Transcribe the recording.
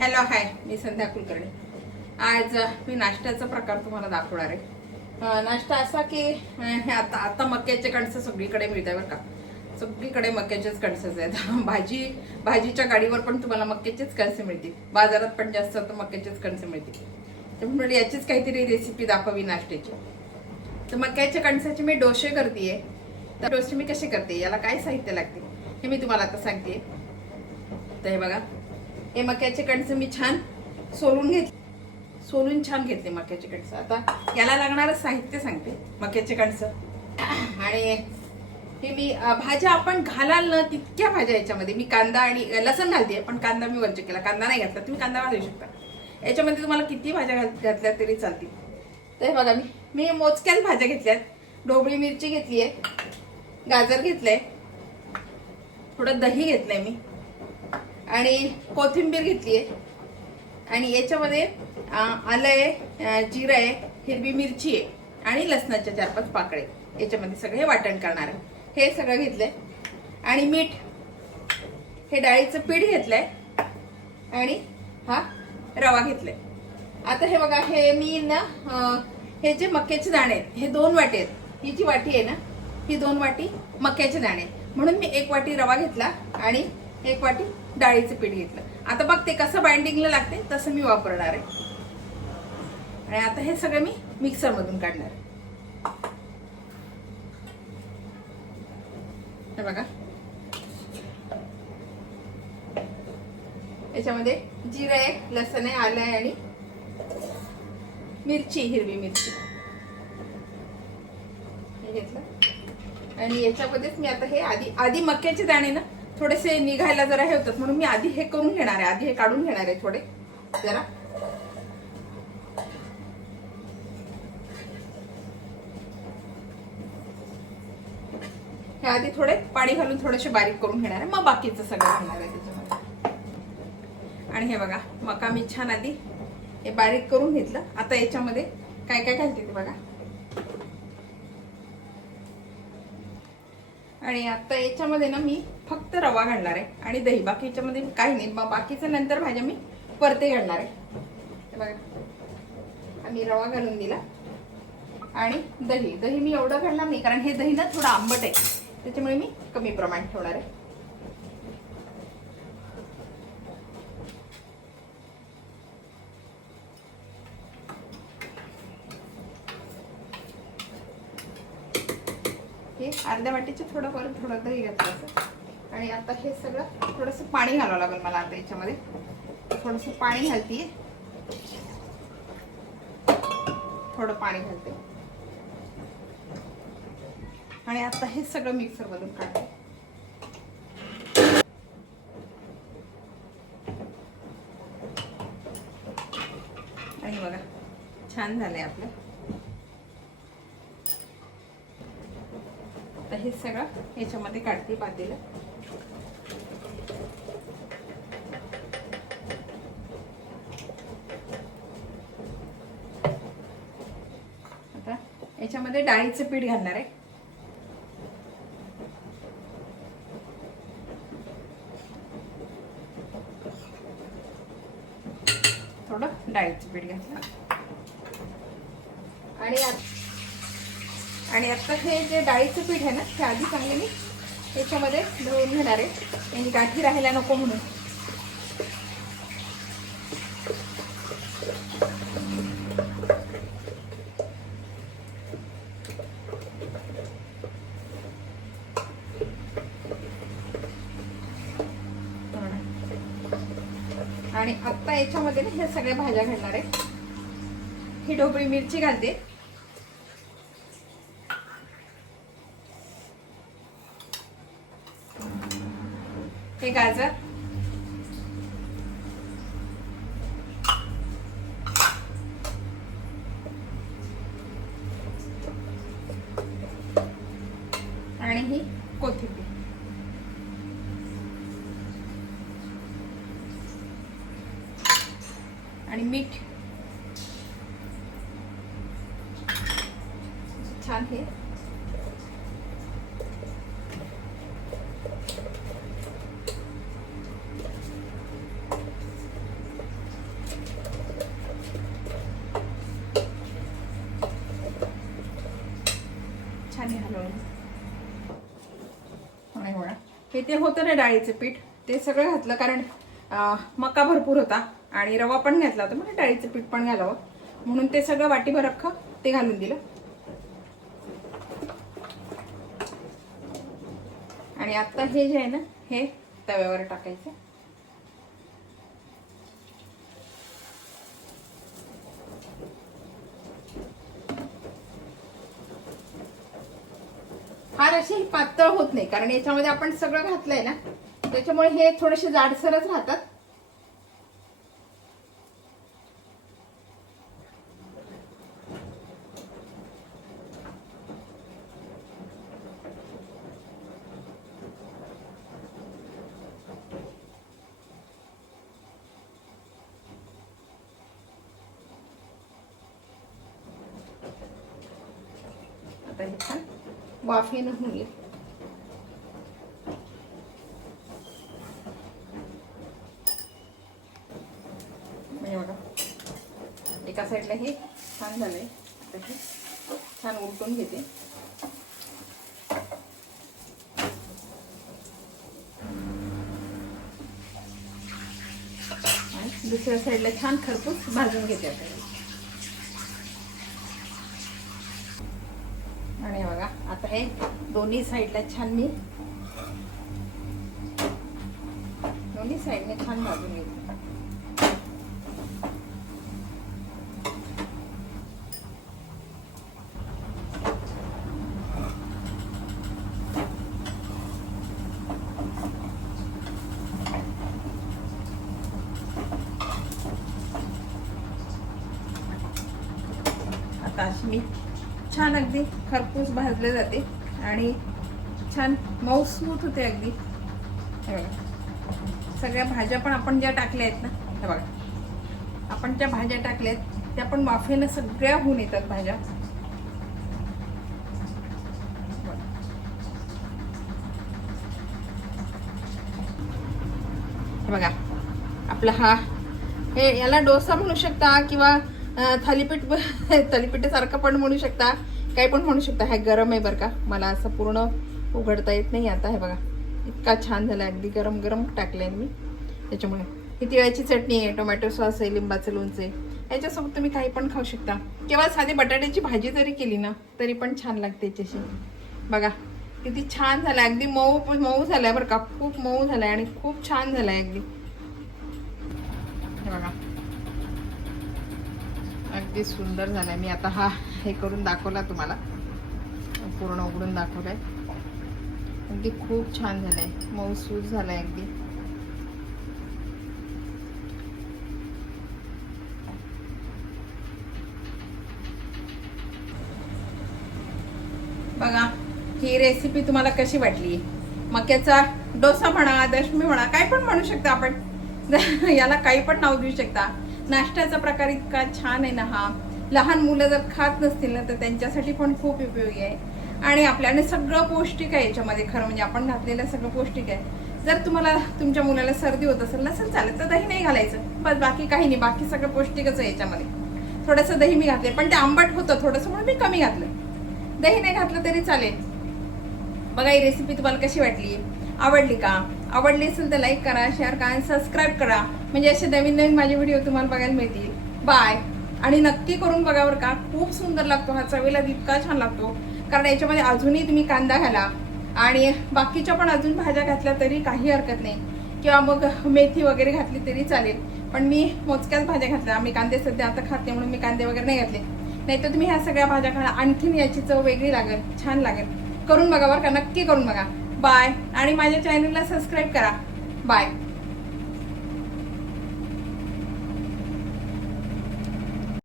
Hello hi, मी संध्या कुलकर्णी. आज मी नाश्त्याचा प्रकार तुम्हाला दाखवणार आहे. नाश्ता असा की हे आता मक्याचे कणस सगळीकडे मिळतात बरं का. सगळीकडे मक्याचेच कणसच आहेत. भाजीच्या गाडीवर पण तुम्हाला मक्याचेच कणसे मिळतील, बाजारात पण जास्त तर मक्याचेच कणसे मिळतील. त्यामुळे याचीच काहीतरी रेसिपी दाखवावी नाश्त्याची. तर मक्याच्या कणसाचे मी डोसे करतेय. तर डोसे मी कसे करते, याला काय साहित्य लागते हे मी तुम्हाला आता सांगते. तर हे बघा, हे मक्याचे कणस मी छान सोलून छान घेतले मक्याचे कणस. आता याला लागणारं साहित्य सांगते. मक्याचे कणस आणि हे मी भाज्या आपण घालाल ना तितक्या भाज्या याच्यामध्ये. मी कांदा आणि लसण घालते, पण कांदा मी वर्ज केला, कांदा नाही घातला. तुम्ही कांदा घालू शकता. याच्यामध्ये तुम्हाला किती भाज्या घातल्या तरी चालतील. तर हे बघा, मी मोजक्याच भाज्या घेतल्यात. ढोबळी मिरची घेतली आहे, गाजर घेतलंय, थोडं दही घेतलंय मी, आणि कोथिंबीर घेतली आहे, आणि याच्यामध्ये आलं आहे, जिरं आहे, हिरवी मिरची आहे, आणि लसणाच्या 4-5 पाकळे. याच्यामध्ये सगळे वाटण करणार आहे. हे सगळं घेतलंय, आणि मीठ, हे डाळीचं पीठ घेतलंय, आणि हा रवा घेतलाय. आता हे बघा, हे मी ना हे जे मक्याचे दाणे आहेत, हे 2 वाटी आहेत. ही जी वाटी आहे ना, ही 2 वाटी मक्याचे दाणे, म्हणून मी 1 वाटी रवा घेतला आणि 1 वाटी डाळीचं पीठ घेतलं. आता बघ ते कसं बाइंडिंगला लागते तसं मी वापरणार आहे. आणि आता हे सगळं मी मिक्सर मधून काढणार आहे. हे बघा, याच्यामध्ये जिरं आहे, लसण आहे, आलं आहे, आणि मिरची, हिरवी मिरची हे घेतलं. आणि याच्यामध्येच मी आता हे आधी मक्याचे दाणे ना थोडेसे निघायला जरा हे होतात, म्हणून मी आधी हे करून घेणार आहे. आधी हे काढून घेणार आहे थोडे जरा. हे आधी थोडे पाणी घालून थोडेसे बारीक करून घेणार आहे, मग बाकीचं सगळं घेणार आहे त्याच्यामध्ये. आणि हे बघा, मका मी छान आधी हे बारीक करून घेतलं. आता याच्यामध्ये काय काय घालते ते बघा. आणि आता याच्यामध्ये ना मी फक्त रवा घालणार आहे आणि दही. बाकी याच्यामध्ये काही नाही. बाकीचं नंतर भाज्या मी परते घालणार आहे. बघा, आम्ही रवा घालून दिला, आणि दही मी एवढं घालणार नाही, कारण हे दही ना थोडं आंबट आहे, त्याच्यामुळे मी कमी प्रमाण ठेवणार आहे. हे अर्ध्या वाटीचे थोडं दही घातलं. आणि आता हे सगळं थोडंसं पाणी घालावं लागेल मला. आता याच्यामध्ये थोडंसं पाणी घालते, थोडं पाणी घालते, आणि आता हे सगळं मिक्सर मधून काढते. आणि बघा, छान झालंय आपलं. आता हे सगळं याच्यामध्ये काढते पातेलं. आता याच्यामध्ये डाळीचं पीठ घालणार आहे. थोडं डाळीचं पीठ घातलं. आणि आता हे जे डाळीचं पीठ आहे ना, ते आधी चांगले मी याच्यामध्ये ढवळून घेणार आहे, म्हणजे गाठी राहायला नको म्हणून. आणि आता याच्यामध्ये ना हे सगळ्या भाज्या घालणार आहे. ही ढोबळी मिरची घालते, हे गाजर, आणि ही कोथिंबीर. आणि मीठ छान हे इथे होतं ना डाळीचं पीठ, ते सगळं घातलं कारण मका भरपूर होता आणि रवा पण घातला होता, म्हणजे डाळीचं पीठ पण घालावं म्हणून ते सगळं वाटीभर अख्खं ते घालून दिलं. आणि आता हे जे आहे ना हे तव्यावर टाकायचं. फार अशी पातळ होत नाही कारण याच्यामध्ये आपण सगळं घातलंय ना, त्याच्यामुळे हे थोडेसे जाडसरच राहतात. आता हे छान वाफेनं होईल. म्हणजे बघा एका साईडला हे छान झालंय, आता हे छान उलटून घेते. आणि दुसऱ्या साईडला छान खरपूस भाजून घेते आता. आणि बघा आता हे दोन्ही साईडला छान मी दोन्ही साईडने छान भाजून घेते. आता अशी मी छान अगदी खरपूस भाजले जाते आणि छान मऊसूत होते अगदी. हे बघा सगळ्या भाज्या पण आपण ज्या टाकल्या आहेत ना, हे बघा आपण ज्या भाज्या टाकल्या आहेत त्या पण वाफेनं सगळ्या होऊन येतात भाज्या. हे बघा आपला हा हे याला डोसा म्हणू शकता किंवा थालीपीठासारखं पण म्हणू शकता, काही पण म्हणू शकता. हे गरम आहे बरं का, मला असं पूर्ण उघडता येत नाही. आता हे बघा इतका छान झाला, अगदी गरम गरम टाकले मी. त्याच्यामुळे ही तिळाची चटणी आहे, टोमॅटो सॉस आहे, लिंबाचं लोणचं आहे, याच्यासोबत तुम्ही काही पण खाऊ शकता. किंवा साधी बटाट्याची भाजी जरी केली ना तरी पण छान लागते याच्याशी. बघा किती छान झालं, अगदी मऊ मऊ झालाय बरं का, खूप मऊ झालाय आणि खूप छान झालाय अगदी. हे बघा अगदी सुंदर झालाय. मी आता हा हे करून दाखवला तुम्हाला, पूर्ण उघडून दाखवलाय. अगदी खूप छान झालाय, मऊसूद झालाय अगदी. बघा ही रेसिपी तुम्हाला कशी वाटली? मक्याचा डोसा म्हणा, दशमी म्हणा, काय पण म्हणू शकता आपण. याला काही पण नाव देऊ शकता. नाश्त्याचा प्रकार इतका छान आहे ना हा. लहान मुलं जर खात नसतील ना तर त्यांच्यासाठी पण खूप उपयोगी आहे. आणि आपल्याला सगळं पौष्टिक आहे याच्यामध्ये. खरं म्हणजे आपण घातलेलं सगळं पौष्टिक आहे. जर तुम्हाला तुमच्या मुलाला सर्दी होत असेल, नसेल चालत तर दही नाही घालायचं, बस बाकी काही नाही. बाकी सगळं पौष्टिकच आहे याच्यामध्ये. थोडंसं दही मी घातले पण ते आंबट होतं थोडंसं म्हणून मी कमी घातलं. दही नाही घातलं तरी चालेल. बघा ही रेसिपी तुम्हाला कशी वाटली, आवडली का? आवडली असेल तर लाईक करा, शेअर करा आणि सबस्क्राईब करा, म्हणजे असे नवीन नवीन माझे व्हिडिओ तुम्हाला बघायला मिळतील. बाय. आणि नक्की करून बघा बरं का, खूप सुंदर लागतो हा, चवीला इतका छान लागतो. कारण याच्यामध्ये अजूनही तुम्ही कांदा घाला आणि बाकीच्या पण अजून भाज्या घातल्या तरी काही हरकत नाही, किंवा मग मेथी वगैरे घातली तरी चालेल. पण मी मोजक्याच भाज्या घातल्या. आम्ही कांदे सध्या आता खाते म्हणून मी कांदे वगैरे नाही घातले. नाही तर तुम्ही ह्या सगळ्या भाज्या खाला, आणखीन याची चव वेगळी लागेल, छान लागेल. करून बघा बरं का, नक्की करून बघा. बाय. आणि माझ्या चॅनलला सबस्क्राईब करा. बाय.